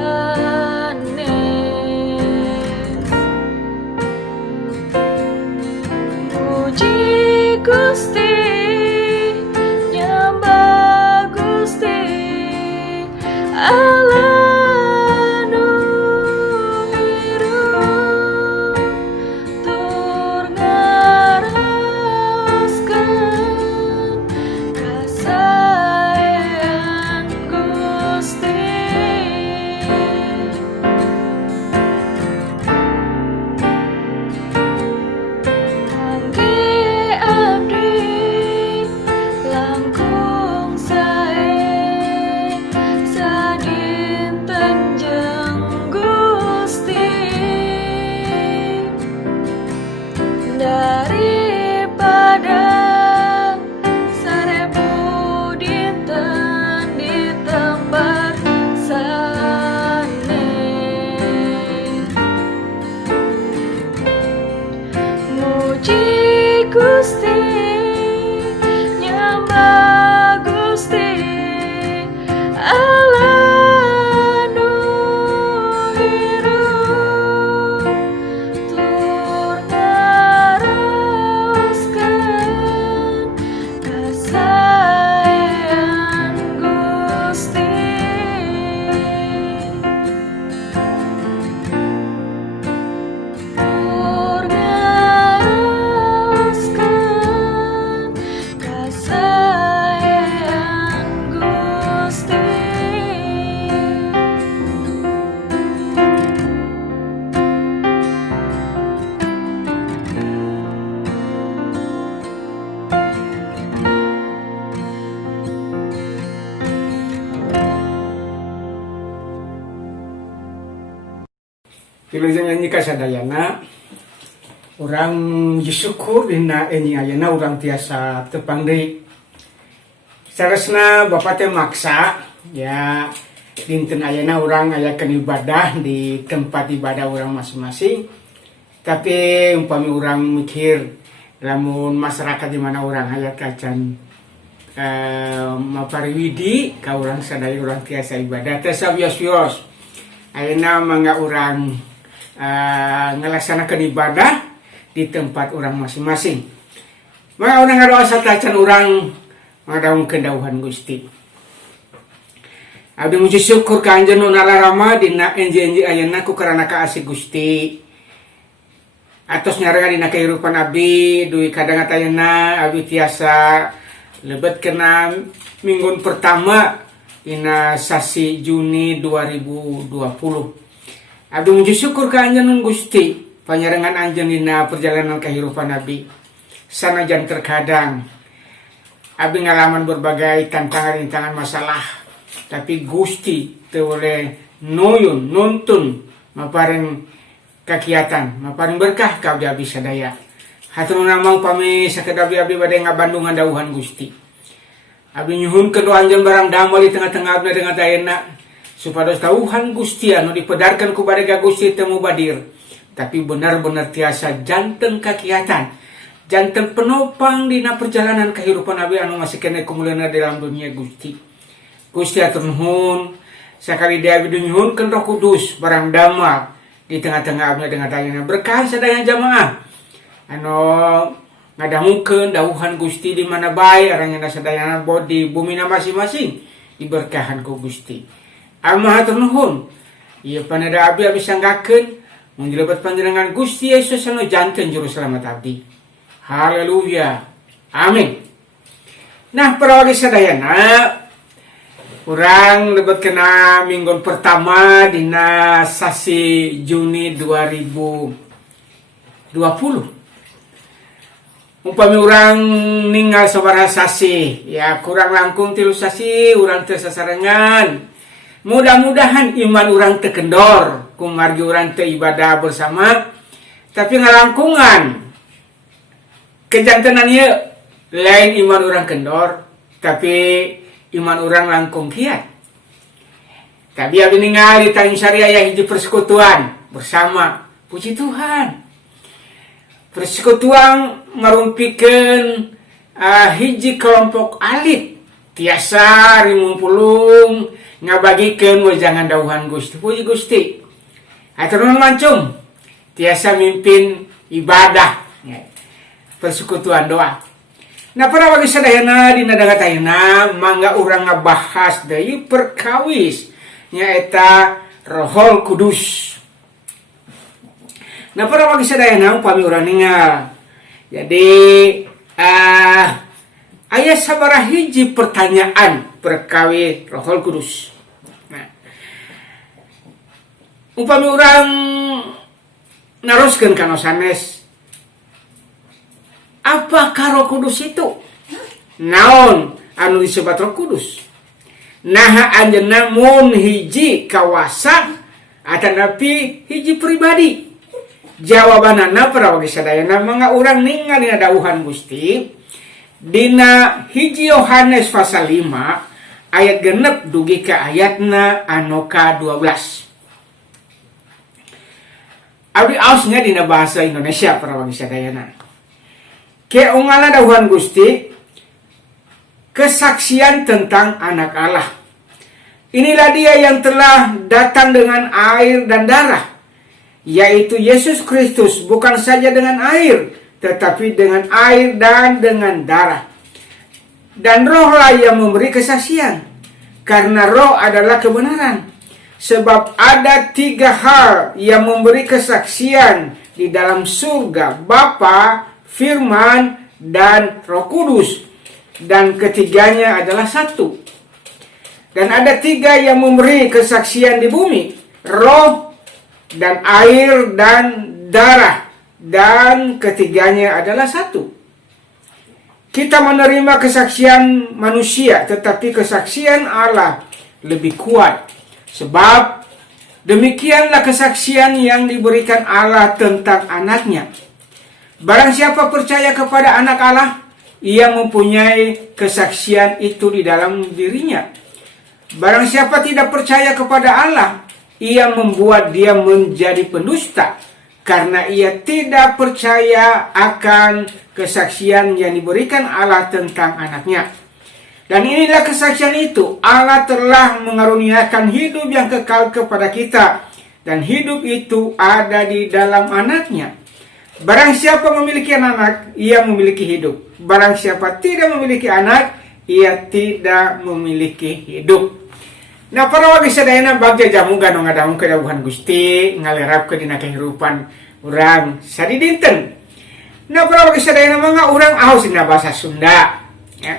sanes. Muji Gusti, nyembah Gusti Allah nu hirup, tur ngaroskeun kasaean Gusti. Angge abdi langkung sae sadinten jeung Gusti, daripada sarebu dinten di tempat sanes. Muji Gusti, nyembah Gusti Allah nu hirup, tur ngaroskeun kasaean Gusti. Tur ngaroskeun kasaean Gusti. Kilujeng nyanyi kasadayana, urang syukur dina enyi ayeuna urang tiasa tepang deui. Saresna Bapa teh maksa ya dinten ayeuna urang ayakeun ibadah di tempat ibadah urang masing-masing. Tapi umpami urang mikir lamun masyarakat di mana urang aya kacan mapariwidi ka urang sadaya urang tiasa ibadah teh sabios-bios. Ayeuna mangga urang ngelaksanakan ibadah di tempat orang masing-masing. Maka orang ngadoa satacan orang ngadaungkeun dawuhan Gusti. Abdi muji syukur ka Anjeun Nararama dina enji-enji ayeuna ku karana kaasih Gusti. Atos nyarenga dina kahirupan abdi duwi kadangat ayeuna abdi tiasa lebet kena minggun pertama dina sasi Juni 2020. Abdi muji syukur ka Anjeun Gusti panyarengan Anjeun dina perjalanan kahirupan abdi. Sanajan terkadang abdi ngalaman berbagai tantangan-rintangan masalah, tapi Gusti teu boleh nuyun nuntun maparing kakiatan, maparing berkah ka abdi sadaya. Hatur nuhun upami sakedah abdi bade ngabandung dawuhan Gusti. Abdi nyuhunkeun doa Anjeun barang damel di tengah-tengah abdi dengan ayeuna, supados tauhan Gusti anu dipedarkan ku bade Gusti teu mubadir, tapi benar-benar tiasa janten kakiatan, janten penopang dina perjalanan kehidupan abdi anu masih kene kumuliana dalam dunia Gusti. Gusti atur nuhun sakali deui abdi nyuhunkeun Roh Kudus barang damel di tengah-tengah abdi dengan ayeuna, berkah sadaya jamaah anu ngadamukeun dawuhan Gusti di mana bae aranyana sadayana di bumina masing-masing diberkahan ku Gusti. Amah hatur nuhun. Ieu panada abdi sanggakeun mun dilebet panjenengan Gusti Yesus anu janten juru selamat abdi. Haleluya. Amin. Nah, para wargi sadayana, urang lebet kena minggu pertama dina sasi Juni 2020. Umpami urang ninggal sabaraha sasi, ya kurang langkung 3 sasi urang teu sasarengan. Mudah-mudahan iman urang teu kendor, kumargi urang teu ibadah bersama, tapi ngalangkungan kejantenan ieu lain iman urang kendor, tapi iman urang langkung kiat. Tapi abdi ningali taing syariah hiji persekutuan bersama, puji Tuhan. Persekutuan marumpikeun hiji kelompok alit tiasa rimumpulung ngabagikeun wejangan dawuhan Gusti. Puji Gusti. Aturun mancung tiasa mimpin ibadah persekutuan doa. Nah para wagi sadayana dina dagat ayeuna mangga urang ngabahas deui perkawis nyaeta Rohol Kudus. Nah para wagi sadayana upami urang ningal. Jadi aya sabaraha hiji pertanyaan perkawis Rohol Kudus. Nah, upami urang naroskeun kana sanes, apakah Roh Kudus itu? Naon anu disebut Roh Kudus? Nah anjeunna mun hiji kawasa atanapi hiji pribadi. Jawabanana para wagi sadayana mangga urang ningali dawuhan Gusti dina hiji Yohanes pasal 5 ayat 6 dugi ka ayatna anu ka-12. Abdi ausnya dina bahasa Indonesia para wagi sadayana. Ke ungala dawuhan Gusti kesaksian tentang anak Allah. Inilah dia yang telah datang dengan air dan darah, yaitu Yesus Kristus, bukan saja dengan air, tetapi dengan air dan dengan darah. Dan rohlah yang memberi kesaksian, karena roh adalah kebenaran. Sebab ada 3 hal yang memberi kesaksian di dalam surga, Bapa, Firman, dan Roh Kudus. Dan ketiganya adalah satu. Dan ada 3 yang memberi kesaksian di bumi, roh, dan air, dan darah. Dan ketiganya adalah satu. Kita menerima kesaksian manusia, tetapi kesaksian Allah lebih kuat. Sebab demikianlah kesaksian yang diberikan Allah tentang anaknya. Barang siapa percaya kepada anak Allah, ia mempunyai kesaksian itu di dalam dirinya. Barang siapa tidak percaya kepada Allah, ia membuat dia menjadi pendusta, karena ia tidak percaya akan kesaksian yang diberikan Allah tentang anaknya. Dan inilah kesaksian itu, Allah telah mengaruniakan hidup yang kekal kepada kita, dan hidup itu ada di dalam anaknya. Barang siapa memiliki anak, ia memiliki hidup. Barang siapa tidak memiliki anak, ia tidak memiliki hidup. Nah para wagi sadayana bagja jamu ganu ngadaung kedawuhan Gusti ngalerap ke dina kehidupan urang sadi dinten. Nah para wagi sadayana mangga urang aos dina bahasa Sunda ya.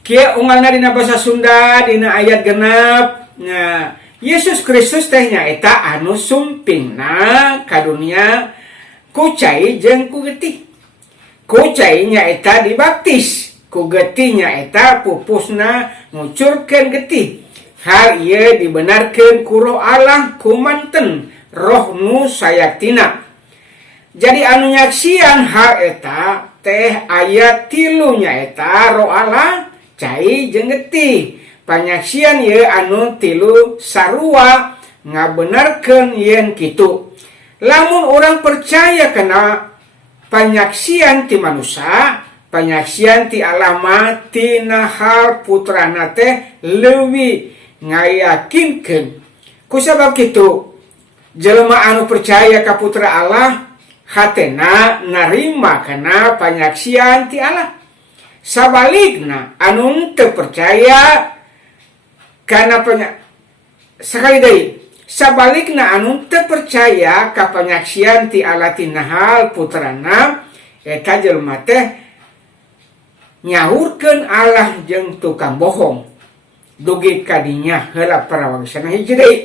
Kieu unggalna dina bahasa Sunda dina ayat genep. Nah Yesus Kristus teh nyaeta anu sumpingna ka dunia ku cai jeung ku getih. Ku cai nyaeta dibaptis. Ku getih nyaeta pupusna ngucurkeun getih. Hal ieu dibenarkeun ku Roh Allah kumanten roh nu sayaktina. Jadi anu nyaksian hal eta teh ayat 3 nyaeta Roh Allah cai jeung getih. Panyaksian ieu anu 3 sarua ngabenerkeun yen kitu. Lamun orang percaya kana panyaksian ti manusia, panyaksian ti Allah mah tina hal putrana teh leuwih ngayakinkeun. Kusabab kitu, jelema anu percaya ka putra Allah hatena narima kana panyaksian ti Allah. Sabalikna anu teu percaya kana sekali deui, sabalikna anu teu percaya ka panyaksian ti Allah tina hal putrana eta jelema teh nyaurkeun Allah jeung tukang bohong. Dugi kadinya heula para wagisana hiji deui.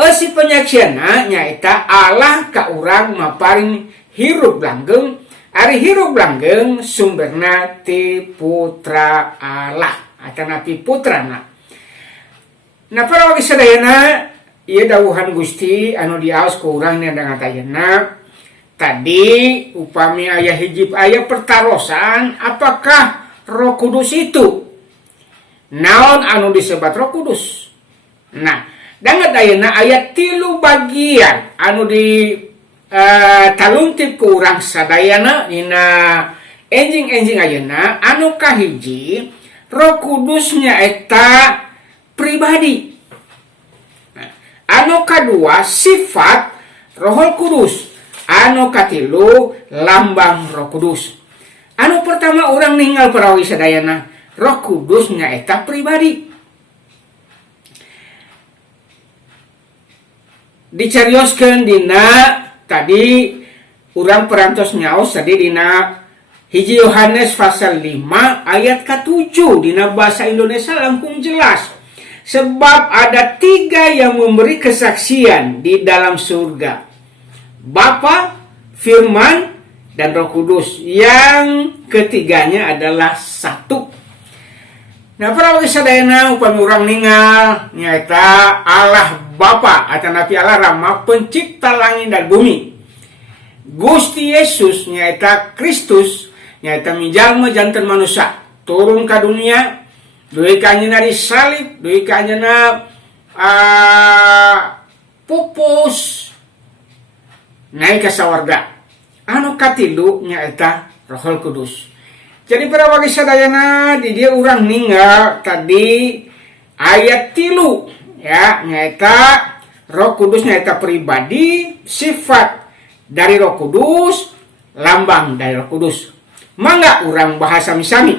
Eusi panyaksianna nyaeta Allah ka urang maparing hirup langgeng, ari hirup langgeng sumberna ti putra Allah atanapi putrana. Nah para wagi sadayana ieu dawuhan Gusti anu diaos ku urang nandang ayeuna. Tadi upami aya hiji aya pertarosan apakah Roh Kudus itu? Naon anu disebut Roh Kudus? Nah, dangat ayeuna aya 3 bagian anu di taluntip ku urang sadayana dina enjing-enjing ayeuna anu kahiji Roh Kudusnya eta pribadi. Anu kadua sifat Roh Kudus. Anu katilu lambang Roh Kudus. Anu pertama orang ninggal parawi sadayana, Roh Kudusnya eta pribadi. Dicarioskeun dina tadi urang perantos nyaos tadi dina hiji Yohanes pasal 5 ayat ke-7 dina bahasa Indonesia langkung jelas. Sebab ada 3 yang memberi kesaksian di dalam surga. Bapa, Firman, dan Roh Kudus. Yang ketiganya adalah satu. Nah, para sadayana upami urang ningal nyata Allah Bapa atau Nabi Allah Rama pencipta langit dan bumi. Gusti Yesus nyata Kristus nyata mijalma janten manusia turun ke dunia duit kanjena disalib duit kanjena pupus naik ke sawarga. Anu katilu nyata Roh Kudus. Jadi para bagi sadayana di dia urang ninggal tadi ayat 3 ya nyata Roh Kudus nyata pribadi, sifat dari Roh Kudus, lambang dari Roh Kudus. Mangga urang bahasa misami.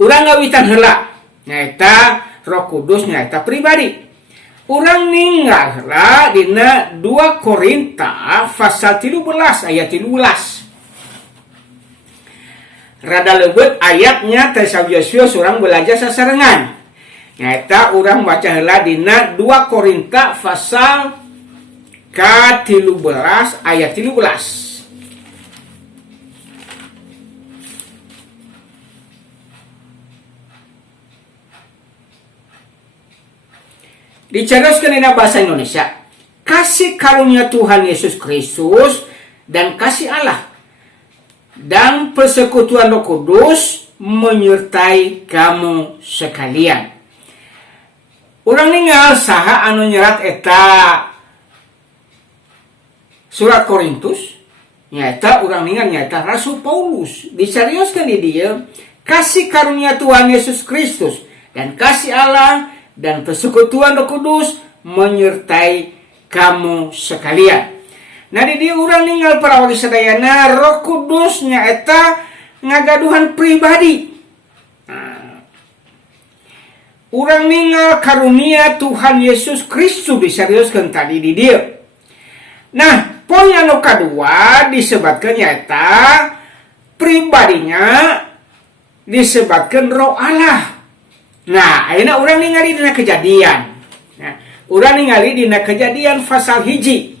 Urang ngawitan heula nyata Roh Kudus nyata pribadi. Urang ninggal heula dina 2 Korinta pasal 13 ayat 13. Rada lebeut ayatnya teh sabiosieus urang belajar sasarengan. Nyata urang baca heula dina 2 Korinta pasal ke-13 ayat 13. Dicaroskeun dina bahasa Indonesia. Kasih karunia Tuhan Yesus Kristus dan kasih Allah dan persekutuan Roh Kudus menyertai kamu sekalian. Urang ninggal saha anu nyerat eta surat Korintus nyata urang ninggal nyata Rasul Paulus. Dicarioskeun di dieu kasih karunia Tuhan Yesus Kristus dan kasih Allah dan persekutuan Roh Kudus menyertai kamu sekalian. Nah di dia urang ninggal para wali sadayana Roh Kudus nyaeta ngagaduhan pribadi. Urang ninggal karunia Tuhan Yesus Kristus disarioskeun tadi di dia. Nah, poin anu kadua disebutkeun nyaeta pribadinya disebutkeun Roh Allah. Nah, ayeuna urang ningali dina Kejadian. Nah, urang ningali dina Kejadian pasal 1.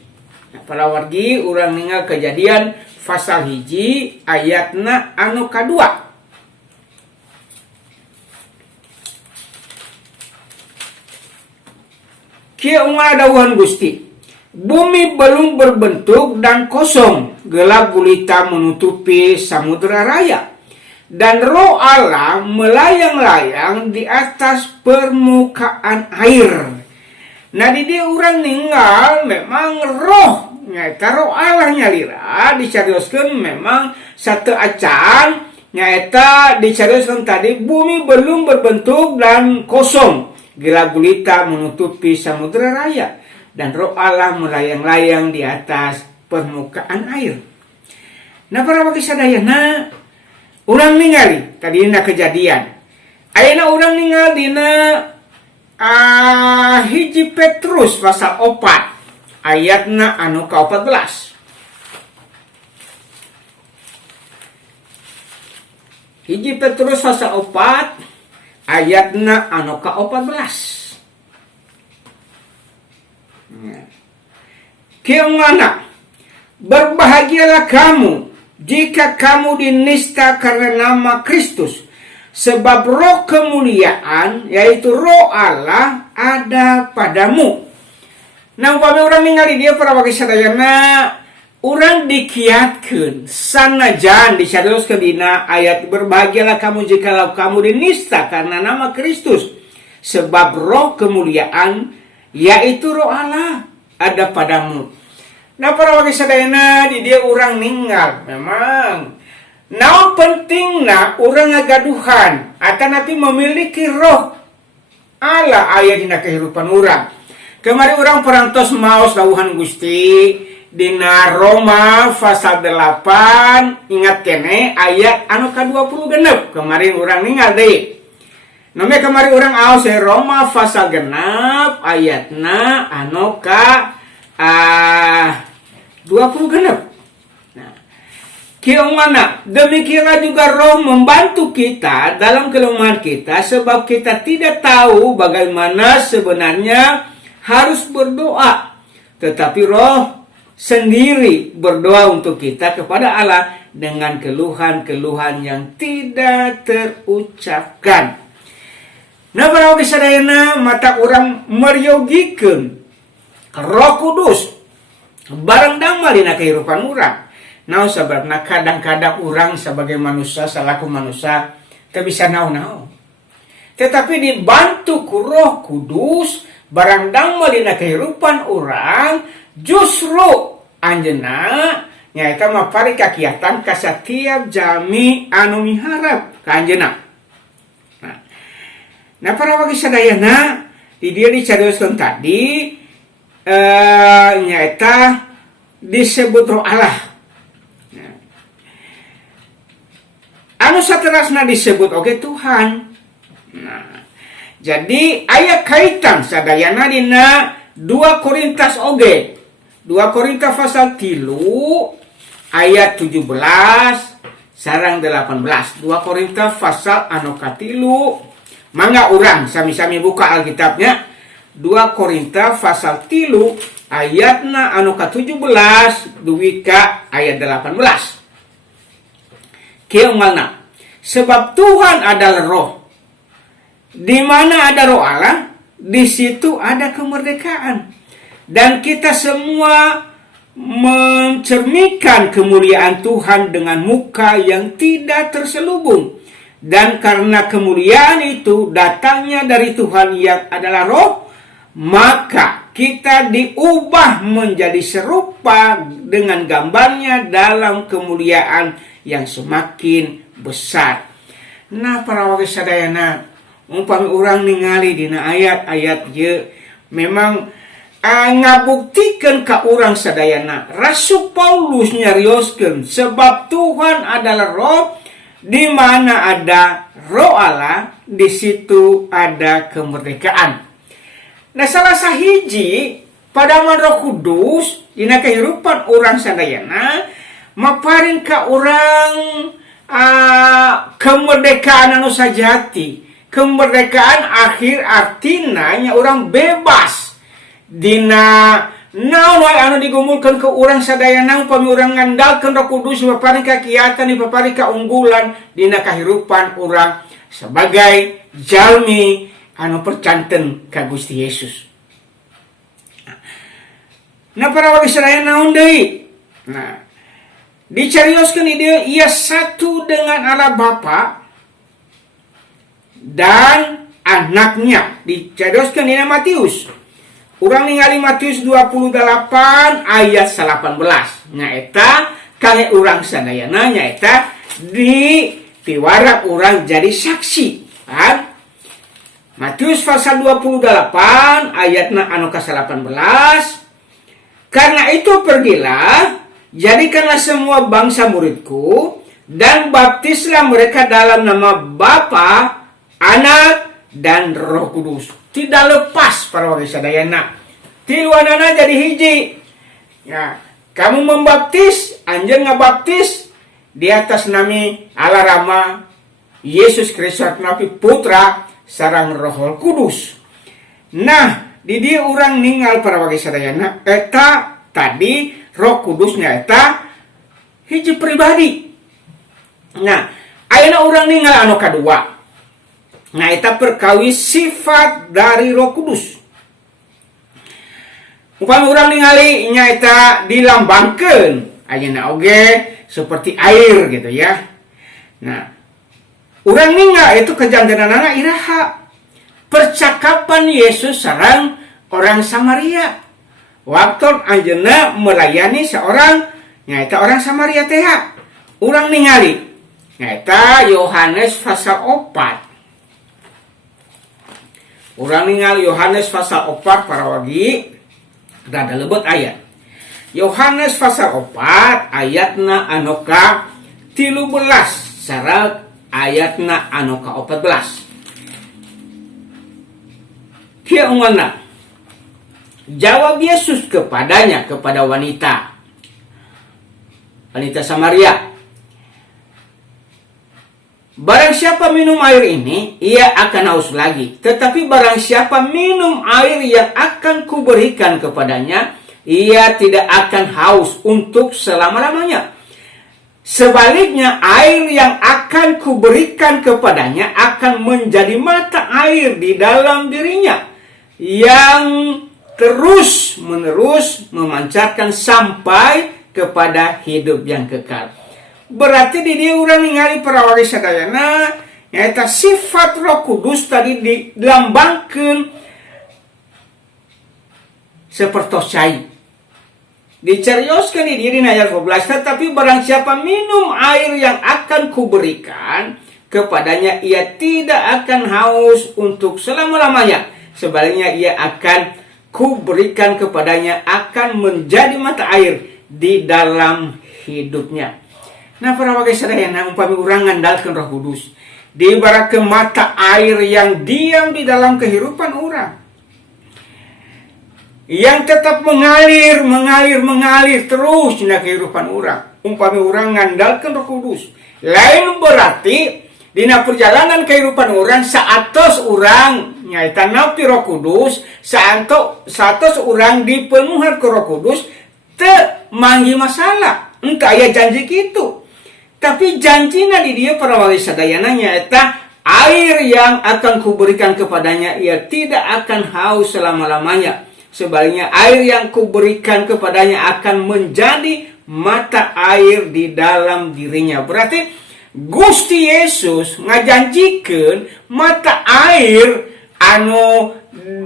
Para wargi urang ningal Kejadian pasal 1 ayatna anu kadua. Kieu ngadawuhan Gusti, bumi belum berbentuk dan kosong, gelap gulita menutupi samudera raya, dan Roh Allah melayang-layang di atas permukaan air. Nah di dia urang ninggal memang roh nyaeta Roh Allah nyalira dicarioskeun memang satu acan nyaeta dicarioskeun tadi bumi belum berbentuk dan kosong, gelap gulita menutupi samudera raya, dan Roh Allah melayang-layang di atas permukaan air. Nah para bagi sadayana urang ningali tadi dina Kejadian. Ayeuna urang ningali dina hiji Petrus pasal 4 ayatna anu ka-14. Hiji Petrus pasal 4 ayatna anu ka-14. Keungana berbahagialah kamu jika kamu dinista karena nama Kristus, sebab roh kemuliaan yaitu Roh Allah ada padamu. Nah upami urang ningali dia para bagi sadayana urang dikiatkeun sanajan dicarioskeun dina ayat berbahagialah kamu jikalau kamu dinista karena nama Kristus, sebab roh kemuliaan yaitu Roh Allah ada padamu. Nah para bagi sadayana di dia urang ninggal memang Naon pentingna urang ngagaduhan atanapi memiliki roh Allah aya dina kehidupan urang. Kemarin urang perantos maos dawuhan Gusti dina Roma pasal 8, ingat kene ayat anu ka-20 kemarin urang ningal deui. Nome kemarin urang aos Roma pasal 6 ayatna anu ka 20. Kiamana, demikianlah juga roh membantu kita dalam kelemahan kita sebab kita tidak tahu bagaimana sebenarnya harus berdoa. Tetapi roh sendiri berdoa untuk kita kepada Allah dengan keluhan-keluhan yang tidak terucapkan. Nah, para sadayana mata orang meryogikan Roh Kudus barang damel dina kehidupan urang. Nah, sebabna kadang-kadang orang sebagai manusia, selaku manusia, tak bisa naon-naon. Tetapi dibantu ku Roh Kudus, barang damel dina kehidupan orang, justru anjeunna nyaeta mapari kakiatan ka satiap jalmi anu miharep ka anjeunna. Nah, para wagi sadayana, di dia dicarioskeun tadi nyaeta disebut Roh Allah. Anu saterasna disebut oge Tuhan. Nah, jadi aya kaitan sadayana dina 2 Korintus oge. 2 Korintus pasal 3 ayat 17 sareng 18. 2 Korintus pasal anu ka-3. Mangga urang sami-sami buka Alkitabnya. 2 Korintus pasal 3 ayatna anu ka-17 duwi ka ayat 18. Kieumalna, sebab Tuhan adalah roh. Di mana ada roh Allah, di situ ada kemerdekaan. Dan kita semua mencerminkan kemuliaan Tuhan dengan muka yang tidak terselubung. Dan karena kemuliaan itu datangnya dari Tuhan yang adalah roh, maka kita diubah menjadi serupa dengan gambarnya dalam kemuliaan yang semakin besar. Nah, para wagi sadayana, umpami urang ningali dina ayat-ayat ye memang ngabuktikeun ka urang sadayana. Rasul Paulus nyarioskeun sebab Tuhan adalah roh, di mana ada roh Allah, di situ ada kemerdekaan. Nah, salah sahiji padaman Roh Kudus dina kehidupan urang sadayana maparing ka urang kemerdekaan anu sajati. Kemerdekaan akhir artina nya urang bebas dina naon wae anu digumulkeun ke urang sadayana upami urang ngandalkeun Roh Kudus maparing kakiatan dipaparing kaunggulan dina kahirupan urang sebagai jalmi anu percanten ka Gusti Yesus. Nah, para wagi sadayana naon deui? Nah, dicarioskeun dia ia satu dengan Allah Bapa dan anaknya. Dicarioskeun dina Matius. Urang ningali Matius 28 ayat 18. Nyaeta kangge urang sadayana nyaeta dipiwara urang jadi saksi. Kan? Matius pasal 28 ayatna anu ka-18. Karena itu pergilah, jadikanlah semua bangsa muridku, dan baptislah mereka dalam nama Bapa, Anak, dan Roh Kudus. Tidak lepas para wagi sadayana. Tiluanana jadi hiji. Ya, kamu membaptis, anjeun ngabaptis di atas nami Allah Rama, Yesus Kristus nabi Putra, sareng Roh Kudus. Nah, di dia urang ningal para wagi sadayana eta tadi Roh Kudusnya eta hiji pribadi. Nah, ayeuna urang ningal anu kadua. Nah, eta perkawis sifat dari Roh Kudus. Upami urang ningali nya eta dilambangkeun ayeuna oge seperti air gitu ya. Nah, urang ningal itu kejantanana iraha percakapan Yesus sareng orang Samaria. Waktu anjeunna melayani seorang nyaeta orang Samaria teh. Urang ningali Nyata Yohanes pasal 4. Urang ningali Yohanes pasal 4 para wagi rada lebet ayat. Yohanes pasal 4 ayatna anu ka 13 sareng ayatna anu ka 14. Kieu unggalna. Jawab Yesus kepadanya, kepada wanita Samaria, barang siapa minum air ini, ia akan haus lagi. Tetapi barang siapa minum air yang akan kuberikan kepadanya, ia tidak akan haus untuk selama-lamanya. Sebaliknya, air yang akan kuberikan kepadanya akan menjadi mata air di dalam dirinya, yang terus-menerus memancarkan sampai kepada hidup yang kekal. Berarti di dia urang ningali para wargi sadayana nyaeta sifat Roh Kudus tadi dilambangkeun sapertos cai. Dicarioskeun di dina ayat 12, tetapi barang siapa minum air yang akan kuberikan kepadanya, ia tidak akan haus untuk selama-lamanya. Sebaliknya ia akan kuberikan kepadanya akan menjadi mata air di dalam hidupnya. Nah, para warga sadayana, umpami urang ngandalkeun Roh Kudus, diibaratkeun mata air yang diam di dalam kehidupan urang, yang tetap mengalir terus di kehidupan urang. Umpami urang ngandalkeun Roh Kudus, lain berarti dina perjalanan kehidupan urang saatos urang nyaita napi Roh Kudus, saatos urang dipenuhan ke Roh Kudus, teu manggi masalah. Entah aya janji kitu. Tapi janjina di dia para wargi sadayana nyaita air yang akan kuberikan kepadanya, ia tidak akan haus selama-lamanya. Sebaliknya air yang kuberikan kepadanya akan menjadi mata air di dalam dirinya. Berarti Gusti Yesus ngajanjikeun mata air anu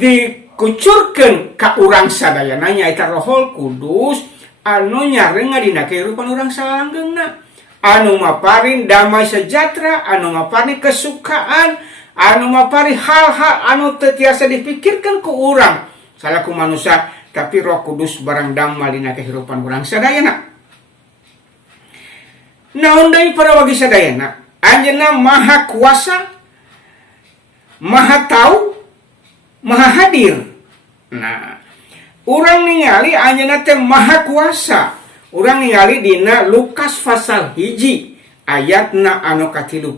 dikucurkeun ka urang sadayana nyaita Roh Kudus anu nyarenga dina kehidupan urang salanggengna, anu maparin damai sejahtera, anu maparin kesukaan, anu maparin hal-hal anu teu tiasa dipikirkeun ku urang salaku manusia, tapi Roh Kudus barang damai dina kehidupan urang sadayana. Naon deui para wargi sadayana, anjeunna maha kuasa, maha tahu, maha hadir. Nah, urang ningali anjeunna teh maha kuasa. Urang ningali dina Lukas pasal 1 ayatna anu ka-35.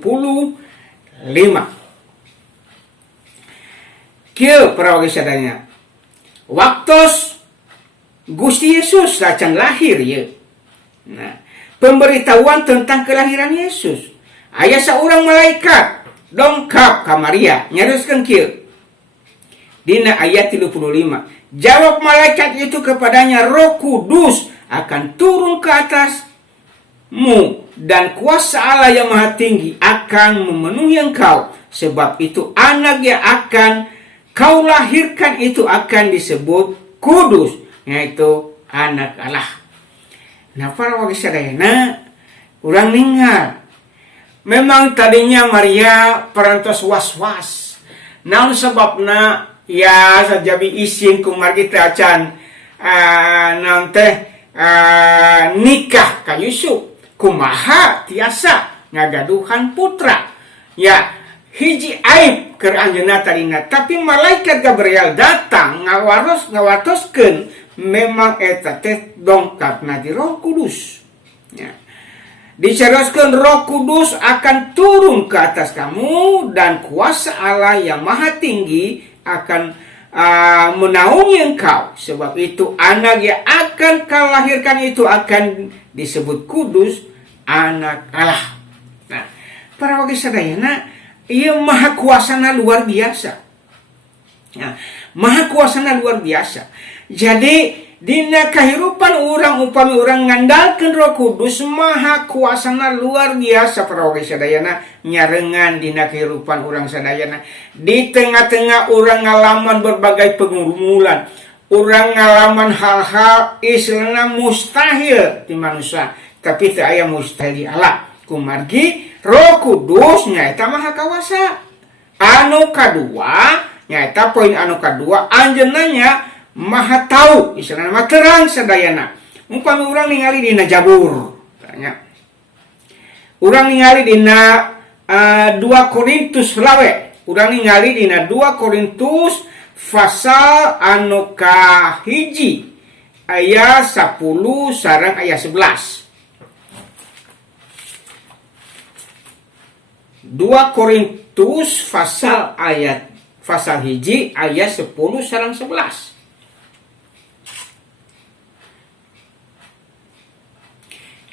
Kieu para wargi sadayana, waktos Gusti Yesus lacan lahir ye. Nah, pemberitahuan tentang kelahiran Yesus, aya saurang malaikat dongkap ka Maria nyaroskeun kieu dina ayat 35. Jawab malaikat itu kepadanya, Roh Kudus akan turun ke atasmu dan kuasa Allah yang Maha Tinggi akan memenuhi engkau. Sebab itu anak yang akan kau lahirkan itu akan disebut kudus, yaitu anak Allah. Nah, para wargi sadayana, urang ningal memang tadinya Maria perantos was-was. Naon sebabna ya sajabi isin kumargi teh acan naon teh nikah ka Yusuf. Kumaha tiasa ngagaduhan putra. Ya, hiji aib keur anjeunna tadina, tapi malaikat Gabriel datang ngawartoskeun memang eta teh dongkapna di Roh Kudus. Ya. Diceroskeun Roh Kudus akan turun ke atas kamu dan kuasa Allah yang Maha Tinggi akan menaungi engkau. Sebab itu anak yang akan kau lahirkan itu akan disebut kudus, anak Allah. Nah, para wargi sadayana, ieu maha kuasana luar biasa. Nah, maha kuasana luar biasa. Jadi dina kahirupan urang upami urang ngandalkeun Roh Kudus, maha kuasana luar biasa para wargi sadayana nyarengan dina kahirupan urang sadayana. Di tengah-tengah urang ngalaman berbagai pergumulan, urang ngalaman hal-hal istilahna mustahil di manusia, tapi teu aya mustahil di Allah. Kumargi Roh Kudus nyaeta maha kawasa. Anu kadua nyaeta poin anu kadua anjeunna maha tahu, istilahna mah terang sadayana. Umpami urang ningali dina Jabur, tanya. Urang ningali dina 2 Korintus lawe. Urang ningali dina 2 Korintus pasal anu kahiji ayat 10 sareng ayat 11. 2 Korintus pasal hiji ayat 10 sareng 11.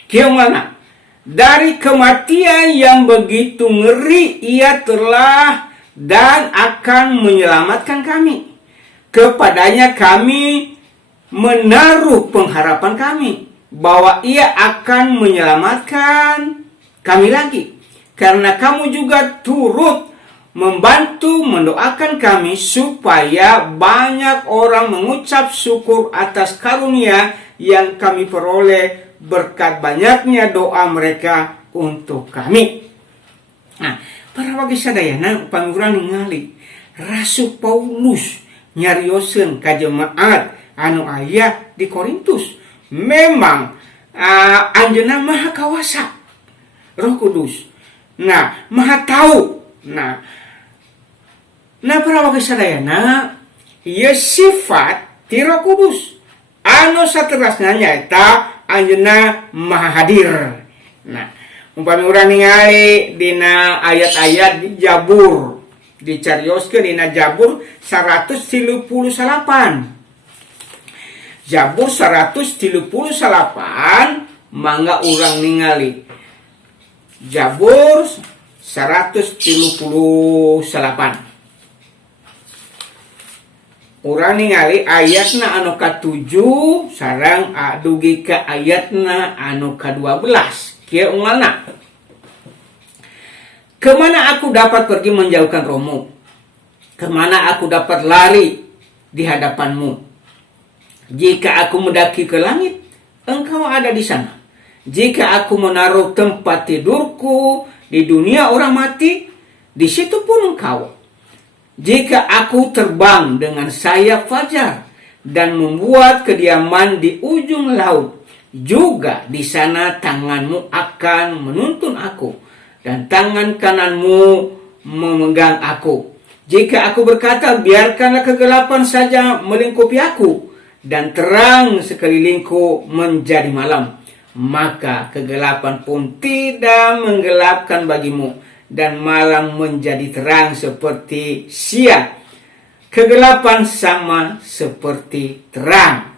Gimana? Dari kematian yang begitu ngeri ia telah dan akan menyelamatkan kami. Kepadanya kami menaruh pengharapan kami bahwa ia akan menyelamatkan kami lagi. Karena kamu juga turut membantu mendoakan kami supaya banyak orang mengucap syukur atas karunia yang kami peroleh berkat banyaknya doa mereka untuk kami. Nah, para wagi sadayana upami urang ningali Rasul Paulus nyarioseun ka jemaat anu aya di Korintus. Memang anjeunna maha kawasa Roh Kudus. Nah, maha tahu. Nah para wagi sadayana ieu sifat ti Roh Kudus. Anu saterasna nyaeta anjeunna maha hadir. Nah, umpami urang ningali dina ayat-ayat di Jabur, dicarioskeun dina Jabur 138. Jabur 138 mangga urang ningali. Jabur 138. Urang ningali ayatna anu ka-7 sareng dugi ka ayatna anu ka-12. Kieu unggalna. Kemana aku dapat pergi menjauhkan rohmu? Kemana aku dapat lari di hadapanmu? Jika aku mendaki ke langit, engkau ada di sana. Jika aku menaruh tempat tidurku di dunia orang mati, di situ pun engkau. Jika aku terbang dengan sayap fajar dan membuat kediaman di ujung laut, juga di sana tanganmu akan menuntun aku dan tangan kananmu memegang aku. Jika aku berkata, biarkanlah kegelapan saja melingkupi aku dan terang sekelilingku menjadi malam, maka kegelapan pun tidak menggelapkan bagimu dan malam menjadi terang seperti siang. Kegelapan sama seperti terang.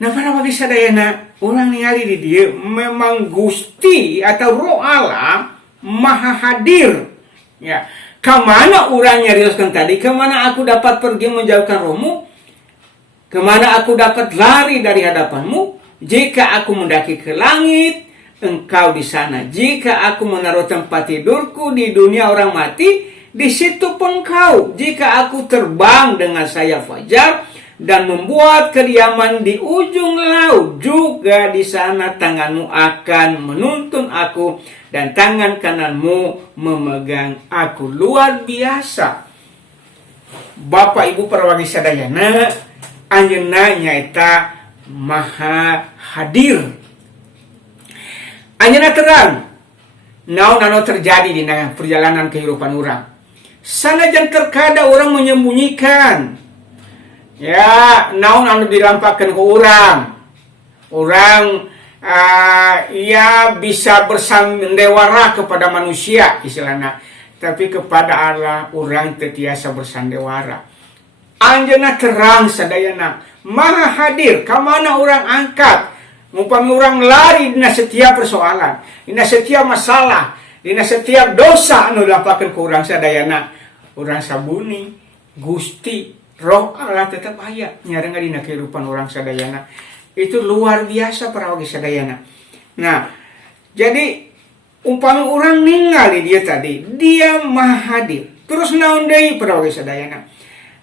Nah, para wagi sadayana, urang ningali di dieu memang Gusti atau Roh Allah maha hadir. Ya, kemana urang nyarioskeun tadi? Kemana aku dapat pergi menjauhkan rohmu? Kemana aku dapat lari dari hadapanmu? Jika aku mendaki ke langit, engkau di sana. Jika aku menaruh tempat tidurku di dunia orang mati, di situ pun engkau. Jika aku terbang dengan sayap fajar dan membuat kediaman di ujung laut, juga di sana tanganmu akan menuntun aku dan tangan kananmu memegang aku. Luar biasa. Bapak Ibu para wagi sadayana, anjeunna nyaeta maha hadir. Anjeunna terang naon anu terjadi di perjalanan kehidupan urang. Sanajan terkadang orang menyembunyikan ya naon anu dilampakeun ku urang. Urang ia bisa bersandewara kepada manusia istilahna, tapi kepada Allah urang teu tiasa bersandewara. Anjeunna terang sadayana maha hadir. Ka mana urang angkat? Umpami urang lari dina setiap persoalan, dina setiap masalah, dina setiap dosa anu dilampakeun ku urang sadayana, urang sabuni Gusti Roh Allah tetap aya nyarenga dina kehidupan urang sadayana. Itu luar biasa para wagi sadayana. Nah, jadi umpami urang ningali dia tadi, dia maha hadir. Terus naon deui para wagi sadayana?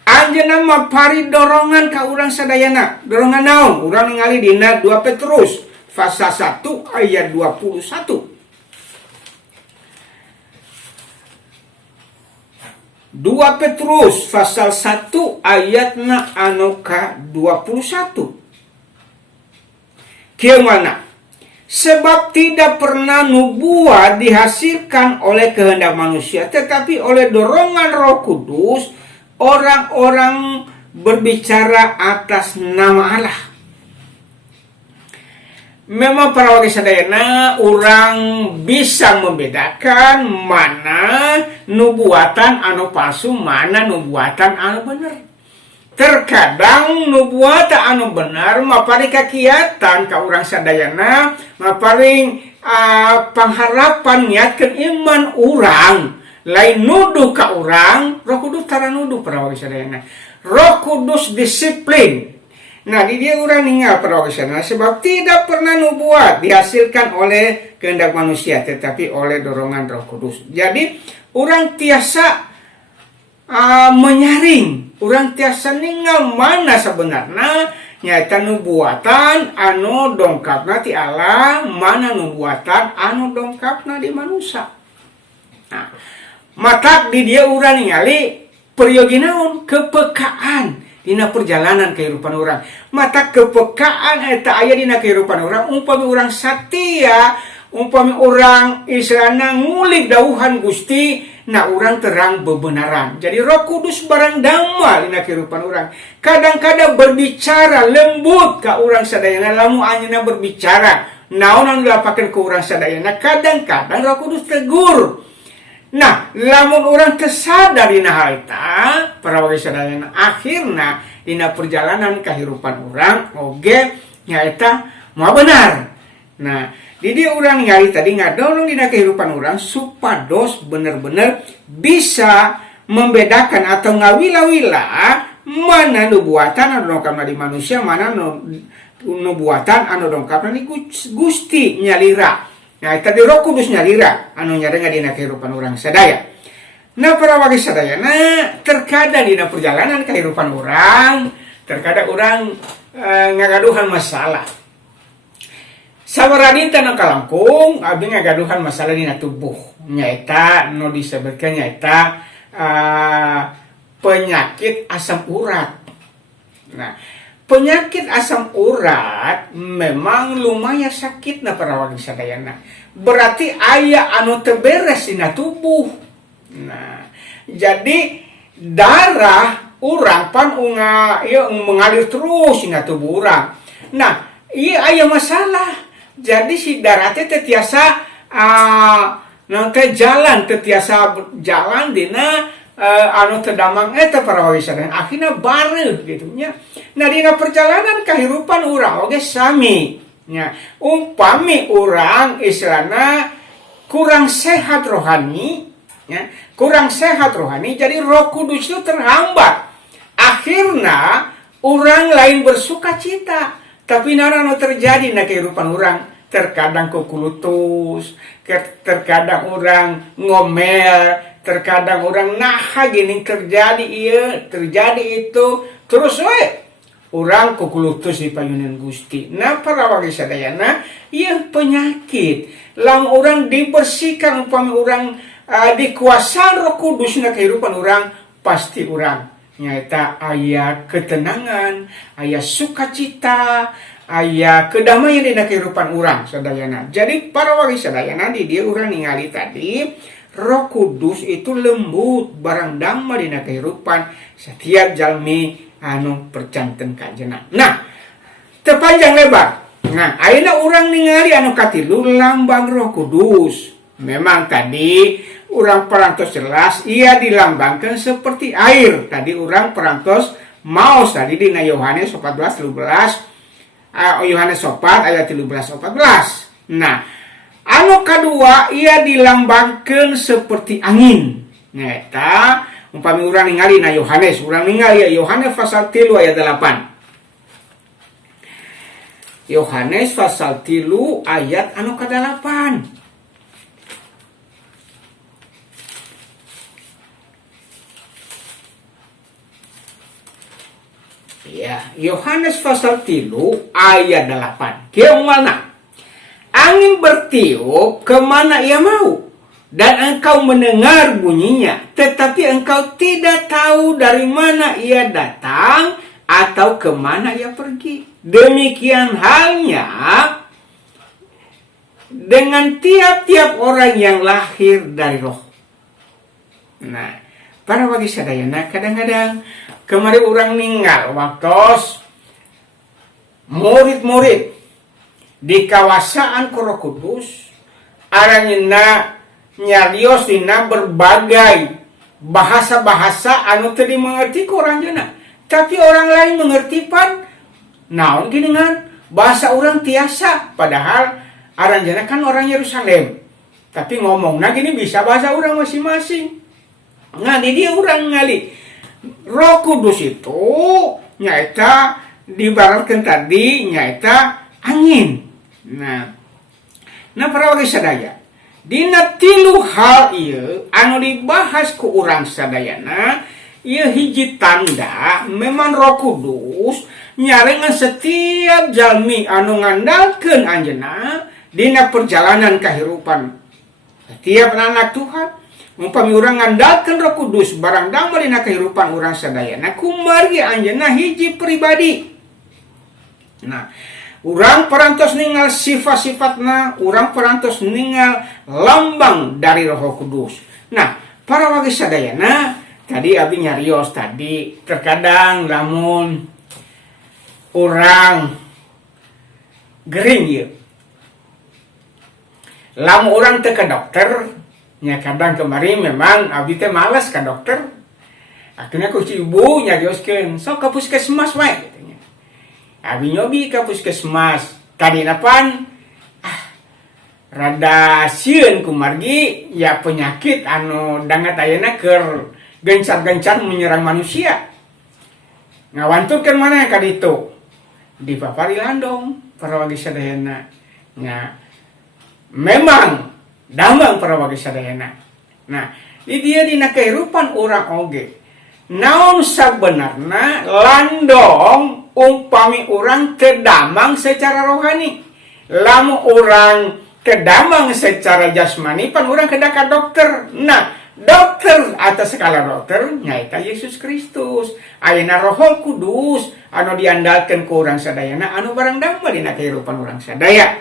Anjeunna mah pari dorongan ka urang sadayana. Dorongan naon? Urang ningali dina 2 Petrus pasal 1 ayat 21. 2 Petrus pasal 1 ayatna anu ka 21. Kieu mana? Sebab tidak pernah nubuat dihasilkan oleh kehendak manusia, tetapi oleh dorongan Roh Kudus orang-orang berbicara atas nama Allah. Memang para warga sadayana orang bisa membedakan mana nubuatan anu palsu, mana nubuatan anu benar. Terkadang nubuatan anu benar maparing kakiatan ka urang sadayana, maparing pangharapan niatkeun iman urang, lain nuduh ka urang. Roh Kudus tara nuduh para warga sadayana. Roh Kudus disiplin. Nah, di dia orang ningal para warga sadayana, sebab tidak pernah nubuat dihasilkan oleh kehendak manusia, tetapi oleh dorongan Roh Kudus. Jadi orang tiasa menyaring, orang tiasa ningal mana sebenarnya nyata nubuatan anu dongkapna ti Allah, mana nubuatan anu dongkapna di manusia. Nah, mata di dia orang ningali peryogi naon kepekaan dina perjalanan kehidupan orang. Mata kepekaan eta aya dina kehidupan orang, umpami orang satia, umpami orang istilahna ngulik dauhan Gusti, na orang terang bebenaran. Jadi Roh Kudus barang damel dina kehidupan orang. Kadang-kadang berbicara lembut ka urang sadayana, lamun anjeunna berbicara naon anu dilapakeun ka urang sadayana, kadang-kadang Roh Kudus tegur. Nah, lamun orang tersadar dina hal eta, para warga sadayana, akhirna dina perjalanan kehidupan orang oge nyaeta moal benar. Nah, di dia orang nyari tadi ngadolong dina kehidupan orang supados bener-bener bisa membedakan atau ngawila-wila mana nubuatan anu dongkapna di manusia, mana nubuatan anu dongkapna di Gusti nyalira. Nah, tadi Roh Kudus nyalira anu nyarenga dina kehidupan orang sadaya. Nah, para warga sadayana, terkadang dina perjalanan kehidupan orang, terkadang orang ngagaduhan masalah. Sabarani tanah kalangkung, abi ngagaduhan masalah dina tubuh. Nyaeta nu disebutkeun nyaeta penyakit asam urat. Nah, penyakit asam urat memang lumayan sakit na para warga sadayana. Berarti aya anu teu beres dina tubuh. Nah, jadi darah urang pan mengalir terus dina tubuh urang. Nah, ieu aya masalah. Jadi si darah teh tiasa jalan dina anu terdamang eta para warga sadayana, akhirna bareuh gitu nya. Nah, dina perjalanan kehidupan urang oge sami nya. Umpami urang istilahna kurang sehat rohani nya, kurang sehat rohani, jadi Roh Kudus itu terhambat. Akhirna urang lain bersuka cita, tapi naon anu terjadi na kehidupan urang, terkadang kukulutus, terkadang urang ngomel, terkadang orang naha gini terjadi iya, terjadi itu, terus orang kukulutus di payunan Gusti. Nah, para warga sadayana, iya penyakit. Lang orang dibersihkan, umpama orang dikuasai Roh Kudus na kehidupan orang, pasti orang nyata aya ketenangan, aya sukacita, aya kedamaian di kehidupan orang sadayana. Jadi para warga sadayana, di dia orang ningali tadi, Roh Kudus itu lembut barang damel dina kehidupan setiap jalmi anu percanten kajenna. Nah, tepanjang lebar. Nah, ayeuna urang ningali anu katilu lambang Roh Kudus. Memang tadi urang parantos jelas ia dilambangkan seperti air. Tadi urang parantos maos tadi dina Yohanes 14:13. Yohanes 4 ayat 13-14. Nah, anu kadua ia dilambangkeun seperti angin. Nyata umpami urang ningali na Yohanes, urang ningali Yohanes pasal 3 ayat 8. Yohanes pasal 3 ayat anu ka-8. Ya, Yohanes pasal 3 ayat 8. Kieu mana? Angin bertiup kemana ia mau, dan engkau mendengar bunyinya, tetapi engkau tidak tahu dari mana ia datang atau kemana ia pergi. Demikian halnya dengan tiap-tiap orang yang lahir dari roh. Nah, para wagi sadayana, kadang-kadang kemarin orang ninggal waktu murid-murid di kawasan Roh Kudus, aranyena nyarios dina berbagai bahasa-bahasa anu teu dimengerti ku orang jeuna. Tapi orang lain mengerti pan naon gini kan bahasa orang tiasa, padahal aranjeuna kan orang Yerusalem. Tapi ngomongna gini bisa bahasa orang masing-masing. Nah, di dia orang ngali Roh Kudus itu nyaita dibaratkan tadi nyaita angin. Nah para wagi sadaya, dina tilu hal ieu anu dibahas ku urang sadayana, ieu hiji tanda memang Roh Kudus nyarengan setiap jalmi anu ngandalkeun anjeunna dina perjalanan kahirupan. Setiap anak Tuhan umpami urang ngandalkeun Roh Kudus barang damel dina kahirupan urang sadayana, kumargi anjeunna hiji pribadi. Nah, urang parantos ningal sifat-sifatna, urang parantos ningal lambang dari Roh Kudus. Nah, para wagi sadayana, tadi abdi nyarios tadi, terkadang lamun urang gering ieu. Lamun urang teu ka dokter, nya kadang kemarin memang abdi teh malas ka dokter. Akhirnya ku si ibu nyarioskeun, sok ka puskesmas wae katanya. Abi nyobi ka puskesmas, kadina pan rada sieun kumargi ya penyakit anu dangat ayeuna keur gencar-gencar menyerang manusia. Ngawanturkeun maneh ka ditu. Di papari landong para wagi sadayana. Nya memang damang para wagi sadayana. Nah, di dia dina kehidupan urang oge. Naon sabenarna landong umpami urang kedamang secara rohani. Lamun urang kedamang secara jasmani pan urang kedah ka dokter. Nah, dokter atas skala dokter nyaita Yesus Kristus. Ayeuna Roh Kudus anu diandalkeun ku urang sadayana anu barang damel dina kehidupan urang sadaya.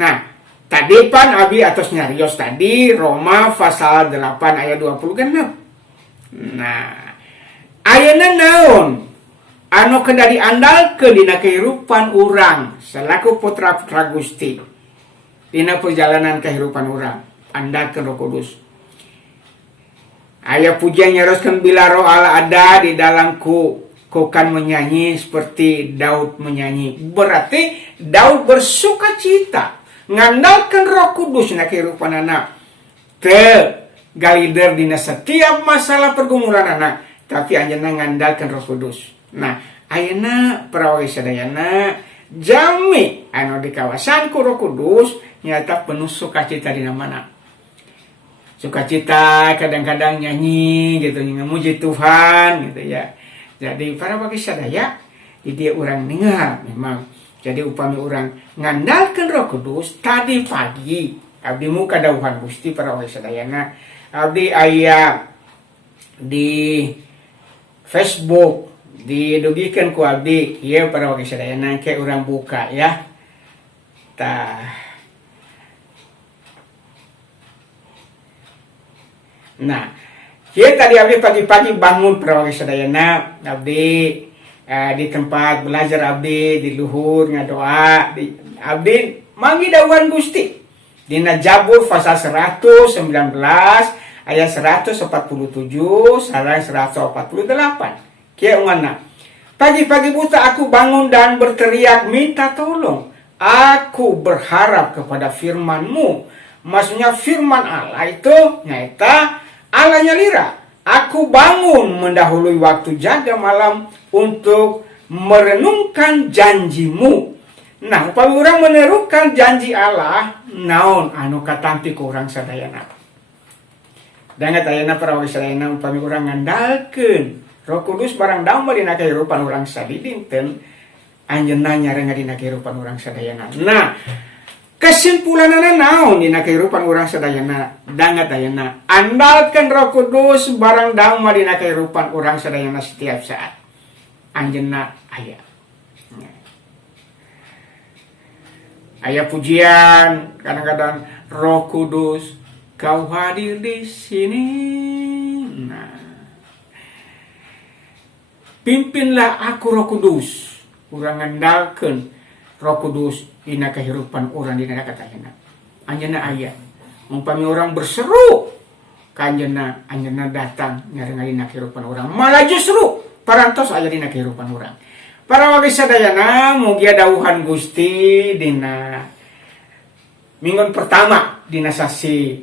Nah, tadi pan abi atos nyarios tadi Roma pasal 8 ayat 26. Nah, ayeuna naon anu kedah diandalkeun dina kehidupan urang selaku putra-putra Gusti dina perjalanan kehidupan urang andalkeun Roh Kudus. Aya pujian nyaroskeun bila roh Allah ada di dalamku, kau kan menyanyi seperti Daud menyanyi. Berarti Daud bersuka cita ngandalkeun Roh Kudus dina kehidupan anak. Teu galider dina setiap masalah pergumulan anak, tapi anjeunna ngandalkeun Roh Kudus. Nah, ayeuna para wagi sadayana jami anu di kawasan ku Roh Kudus nyata penuh sukacita dina mana. Sukacita kadang-kadang nyanyi gitu, memuji Tuhan gitu ya. Jadi para wagi sadaya di dia urang ningal memang. Jadi upami urang ngandalkeun Roh Kudus tadi pagi abdi muka dawuhan Gusti para wagi sadayana. Abdi aya di Facebook didugikeun ku abdi ieu para wagi sadayana ke urang buka ya. Nah, ieu tadi abdi pagi-pagi bangun para wagi sadayana abdi di tempat belajar abdi di luhur ngadoa abdi manggi dawuhan Gusti dina Jabur pasal 119 ayat 147 sareng 148. Kieu ngana. Pagi-pagi buta aku bangun dan berteriak minta tolong. Aku berharap kepada firman-Mu. Maksudnya firman Allah itu nyaita Allah nyalira. Aku bangun mendahului waktu jaga malam untuk merenungkan janji-Mu. Nah, upami urang menerukan janji Allah, naon anu katampi ku urang sadayana. Dangat ayeuna para wagi sadayana upami urang ngandalkeun Roh Kudus barang damel dina kahirupan urang sadidinten, anjeunna nyarenga dina kahirupan urang sadayana. Nah, kesimpulanana naon dina kehidupan urang sadayana dangat dayana andalkan Roh Kudus barang dauma dina kehidupan urang sadayana setiap saat anjeunna aya. Aya pujian kadang-kadang Roh Kudus kau hadir di sini. Nah, pimpinlah aku Roh Kudus, urang ngandalkeun Roh Kudus dina kehidupan orang dina katayana. Anjeunna aya. Umpami orang berseru ka anjeunna datang ngarengalina kehidupan orang. Malah justru parantos aya dina kehidupan orang. Para wagi sadayana mugia dawuhan Gusti dina minggon pertama dina sasi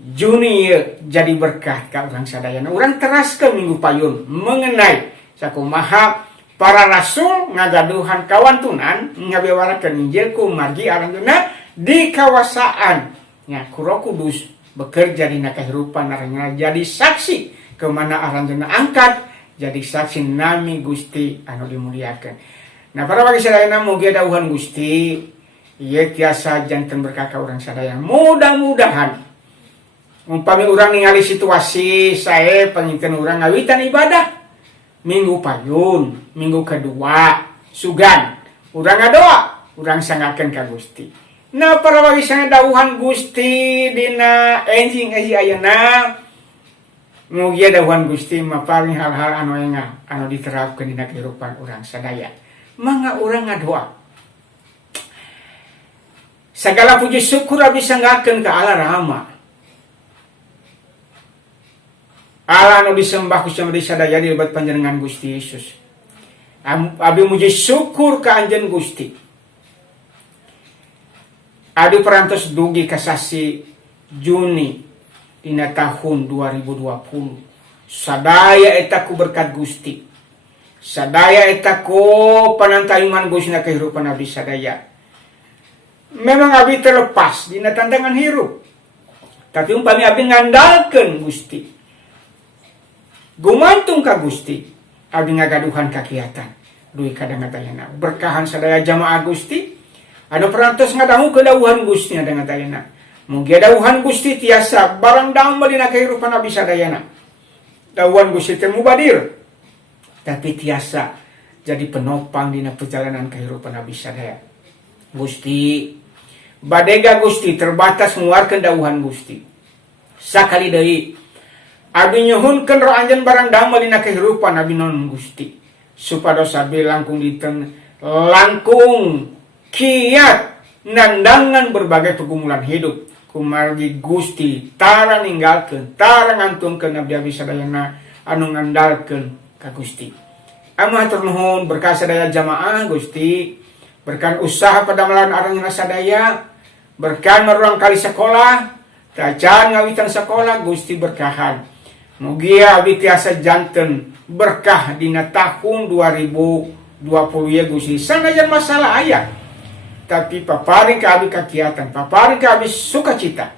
Juni jadi berkah ka urang sadayana. Urang teraskeun minggu payun mengenai sakumaha para rasul ngagaduhan kawantunan ngabewarakeun Injil ku margi aranjeunna di kawasaan nya ku Roh Kudus bekerja dina kahirupan aranjeunna jadi saksi kemana aranjeunna angkat jadi saksi nami Gusti anu dimuliakeun. Nah para wagi sadayana mugia dawuhan Gusti ieu tiasa janten berkah ka urang sadaya. Mudah-mudahan umpami urang ningali situasi sae pangingkeun urang ngawitan ibadah minggu payun, minggu kedua, sugan, urang ngadoa, urang sangakeun ka Gusti. Nah para wagi dawuhan Gusti dina enjing ayeuna mugia dawuhan Gusti maparing hal-hal anu engah anu diterapkeun dina kehidupan urang sadaya. Mangga urang ngadoa. Segala puji syukur abdi sanggakeun ka Allah Rama. Allah anu disembah ku samedi sadaya di lebat panjenengan Gusti Yesus. Abdi muji syukur ka anjeun Gusti. Abdi parantos dugi ka sasi Juni dina tahun 2020. Sadaya eta ku berkat Gusti. Sadaya eta ku panantayuman Gusti na kehidupan abdi sadaya. Memang abdi terlepas dina tantangan hirup. Tapi umpami abdi ngandalkeun Gusti. Gumantung ka Gusti, abdi ngagaduhan kakiatan. Duwi kadang-kadangna berkahan sadaya jamaah Gusti, anu parantos ngadahukeun dawuhan Gusti kadang-kadangna. Mugia dawuhan Gusti tiasa barang daum dina kehidupan abdi sadayana. Dawuhan Gusti teh mubadir, tapi tiasa jadi penopang dina perjalanan kehidupan abdi sadaya. Gusti, badega Gusti terbatas mengeluarkan dawuhan Gusti. Sakali deui abdi nyuhunkeun roh anjeun barang damel dina kehidupan abdi non Gusti supados abdi langkung langkung kiat nandangan berbagai pergumulan hidup kumargi Gusti tara ninggalkeun tara ngantungkeun abdi sadayana anu ngandalkeun ka Gusti. Amah hatur nuhun berkah sadaya jamaah Gusti, berkah usaha padamelan aranjeunna sadaya, berkah maruang kali sekolah, tajaan ngawitan sekolah Gusti berkahan. Mugia abdi tiasa janten berkah dina tahun 2020 ya Gusti. Sanajan masalah aya, tapi paparing ka abdi kakiatan, paparing ka abdi sukacita.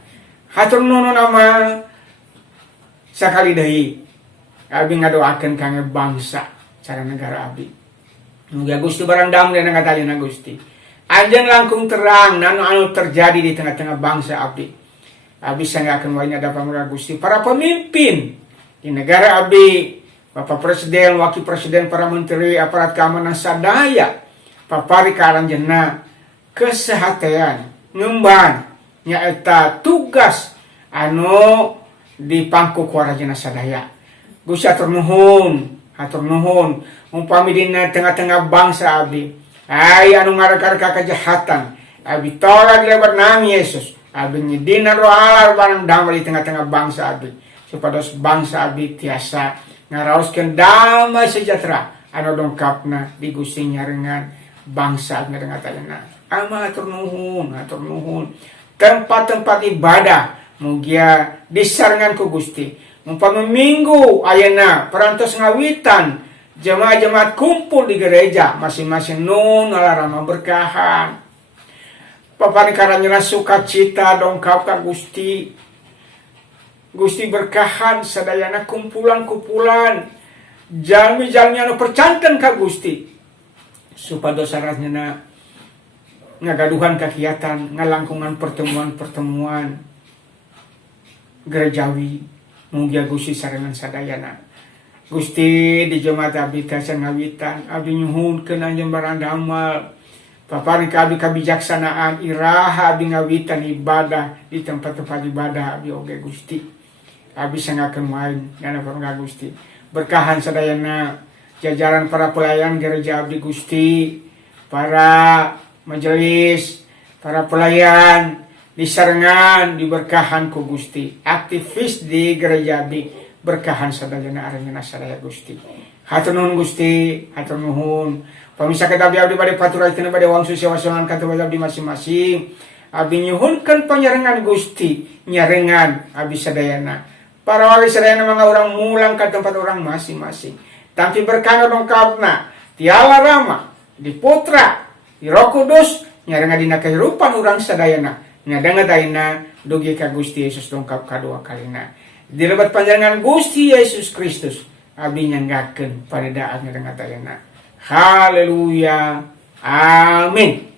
Hatur nuhun ama sakali deui abdi ngadoakeun kangge bangsa cara negara abdi. Mugia Gusti barang daum dina ngatalina Gusti. Anjeun langkung terang anu terjadi di tengah-tengah bangsa abdi. Abdi sanggakeun wae ada pamura Gusti para pemimpin di negara abdi, Bapak Presiden, Wakil Presiden, para menteri, aparat keamanan sadaya, papari ka aranjeunna kesehatan, ngemban nyaeta tugas anu dipangku ku aranjeunna sadaya. Gusti hatur nuhun, umpami dina tengah-tengah bangsa abdi ai anu ngareka-reka kejahatan, abdi tolak lebat nami Yesus, abdi nyidina roh Allah barang damai di tengah-tengah bangsa abdi, supados bangsa abdi tiasa ngaraoskeun damai sejahtera anu dongkapna di Gusti nyarengan bangsa abdi ngatanana. Ama hatur nuhun, tempat-tempat ibadah mugia disarengan ku Gusti. Umpama minggu ayeuna parantos ngawitan jemaat-jemaat kumpul di gereja masing-masing nun alarama berkahan. Paparing karanjeunna sukacita dongkap ka Gusti. Gusti berkahan sadayana kumpulan-kumpulan jalmi-jalmi anu percanten ka Gusti. Supados aranjeunna ngagaduhan kegiatan, ngalangkungan pertemuan-pertemuan gerejawi, mugia Gusti sarengan sadayana. Gusti di jemaat abdi kasan ngawitan, abdi nyuhunkeun anjeun barang damal, paparing ka abdi kabijaksanaan, iraha abdi ngawitan ibadah di tempat-tempat ibadah abdi oge Gusti. Abdi sangakeun main, ngana pamangga Gusti. Berkahan sadayana jajaran para pelayan gereja abdi Gusti, para majelis, para pelayan disarengan diberkahan ku Gusti. Aktivis di gereja abdi berkahan sadayana arengana sadaya Gusti. Hatur nuhun Gusti, hatur nuhun. Pamisa kita abdi bade paturaiteuna bade wangsu sewa-sewaan ka abdi masing-masing. Abdi nyuhunkeun panyarengan Gusti, nyarengan abdi sadayana. Para wali sadayana mangga urang mulang ka tempat orang masing-masing. Tampi berkah dongkapna ti Allah Rama, di Putra, di Roh Kudus, nyarengan dina kehidupan urang sadayana. Ngadangat ayeuna dugi ka Gusti Yesus dongkap kadua kalina. Di lebat panjangan Gusti Yesus Kristus abdi nyanggakeun paredaan ngadangat ayeuna. Haleluya. Amin.